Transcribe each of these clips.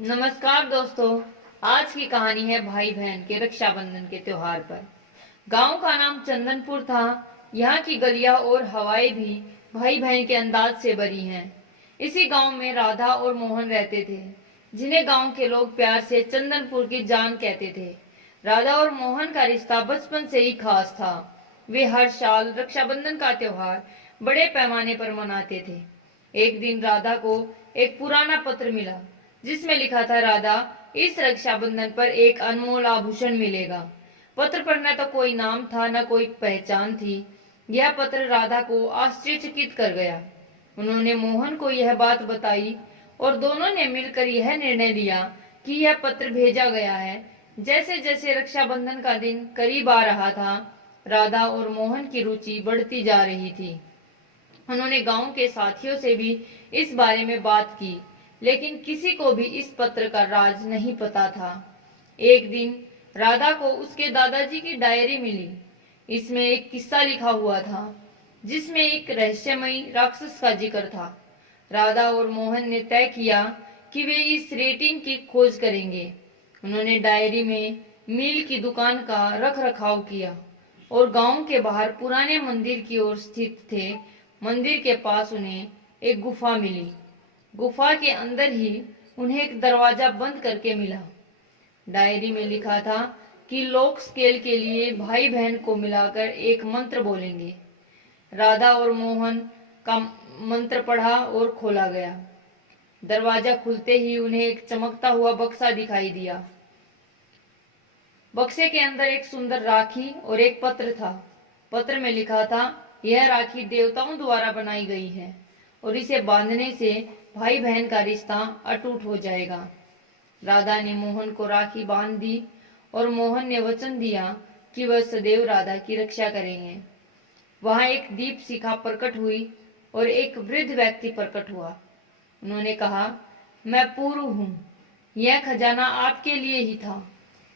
नमस्कार दोस्तों। आज की कहानी है भाई बहन के रक्षाबंधन के त्योहार पर। गांव का नाम चंदनपुर था। यहाँ की गलियां और हवाएं भी भाई बहन के अंदाज से भरी हैं। इसी गांव में राधा और मोहन रहते थे, जिन्हें गांव के लोग प्यार से चंदनपुर की जान कहते थे। राधा और मोहन का रिश्ता बचपन से ही खास था। वे हर साल रक्षाबंधन का त्योहार बड़े पैमाने पर मनाते थे। एक दिन राधा को एक पुराना पत्र मिला, जिसमें लिखा था, राधा, इस रक्षाबंधन पर एक अनमोल आभूषण मिलेगा। पत्र पर न तो कोई नाम था, न कोई पहचान थी। यह पत्र राधा को आश्चर्यचकित कर गया। उन्होंने मोहन को यह बात बताई और दोनों ने मिलकर यह निर्णय लिया कि यह पत्र भेजा गया है। जैसे जैसे रक्षाबंधन का दिन करीब आ रहा था, राधा और मोहन की रुचि बढ़ती जा रही थी। उन्होंने गांव के साथियों से भी इस बारे में बात की, लेकिन किसी को भी इस पत्र का राज नहीं पता था। एक दिन राधा को उसके दादाजी की डायरी मिली। इसमें एक किस्सा लिखा हुआ था, जिसमें एक रहस्यमयी राक्षस का जिक्र था। राधा और मोहन ने तय किया कि वे इस रेटिंग की खोज करेंगे। उन्होंने डायरी में मील की दुकान का रख रखाव किया और गांव के बाहर पुराने मंदिर की ओर स्थित थे। मंदिर के पास उन्हें एक गुफा मिली। गुफा के अंदर ही उन्हें एक दरवाजा बंद करके मिला। डायरी में लिखा था कि लोक स्केल के लिए भाई बहन को मिलाकर एक मंत्र बोलेंगे। राधा और मोहन का मंत्र पढ़ा और खोला गया। दरवाजा खुलते ही उन्हें एक चमकता हुआ बक्सा दिखाई दिया। बक्से के अंदर एक सुंदर राखी और एक पत्र था। पत्र में लिखा था, यह राखी देवताओं द्वारा बनाई गई है और इसे बांधने से भाई बहन का रिश्ता अटूट हो जाएगा। राधा ने मोहन को राखी बांध दी और मोहन ने वचन दिया कि वह सदैव राधा की रक्षा करेंगे। वहां एक दीप शिखा प्रकट हुई और एक वृद्ध व्यक्ति प्रकट हुआ। उन्होंने कहा, मैं पूर्व हूँ, यह खजाना आपके लिए ही था।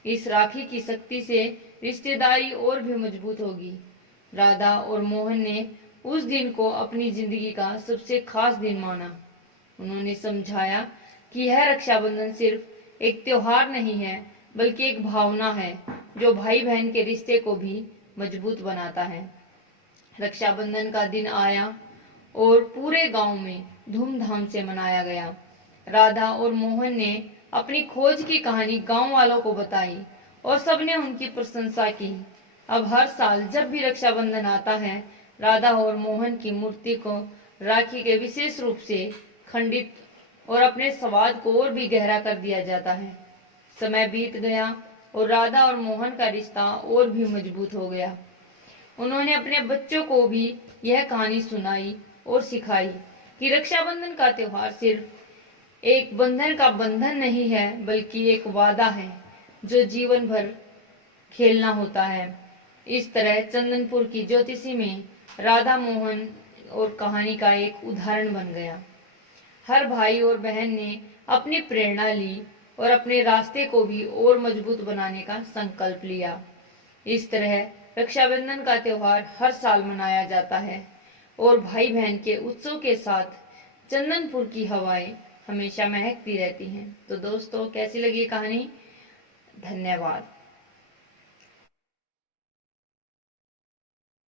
इस राखी की शक्ति से रिश्तेदारी और भी मजबूत होगी। राधा और मोहन ने उस दिन को अपनी जिंदगी का सबसे खास दिन माना। उन्होंने समझाया कि यह रक्षाबंधन सिर्फ एक त्योहार नहीं है, बल्कि एक भावना है जो भाई बहन के रिश्ते को भी मजबूत बनाता है। रक्षाबंधन का दिन आया और पूरे गांव में धूमधाम से मनाया गया। राधा और मोहन ने अपनी खोज की कहानी गांव वालों को बताई और सबने उनकी प्रशंसा की। अब हर साल जब भी रक्षाबंधन आता है, राधा और मोहन की मूर्ति को राखी के विशेष रूप से खंडित और अपने स्वाद को और भी गहरा कर दिया जाता है। समय बीत गया और राधा और मोहन का रिश्ता और भी मजबूत हो गया। उन्होंने अपने बच्चों को भी यह कहानी सुनाई और सिखाई कि रक्षाबंधन का त्योहार सिर्फ एक बंधन का बंधन नहीं है, बल्कि एक वादा है जो जीवन भर खेलना होता है। इस तरह चंदनपुर की ज्योतिषी में राधा मोहन और कहानी का एक उदाहरण बन गया। हर भाई और बहन ने अपनी प्रेरणा ली और अपने रास्ते को भी और मजबूत बनाने का संकल्प लिया। इस तरह रक्षाबंधन का त्योहार हर साल मनाया जाता है और भाई बहन के उत्सव के साथ चंदनपुर की हवाएं हमेशा महकती रहती हैं। तो दोस्तों, कैसी लगी कहानी? धन्यवाद।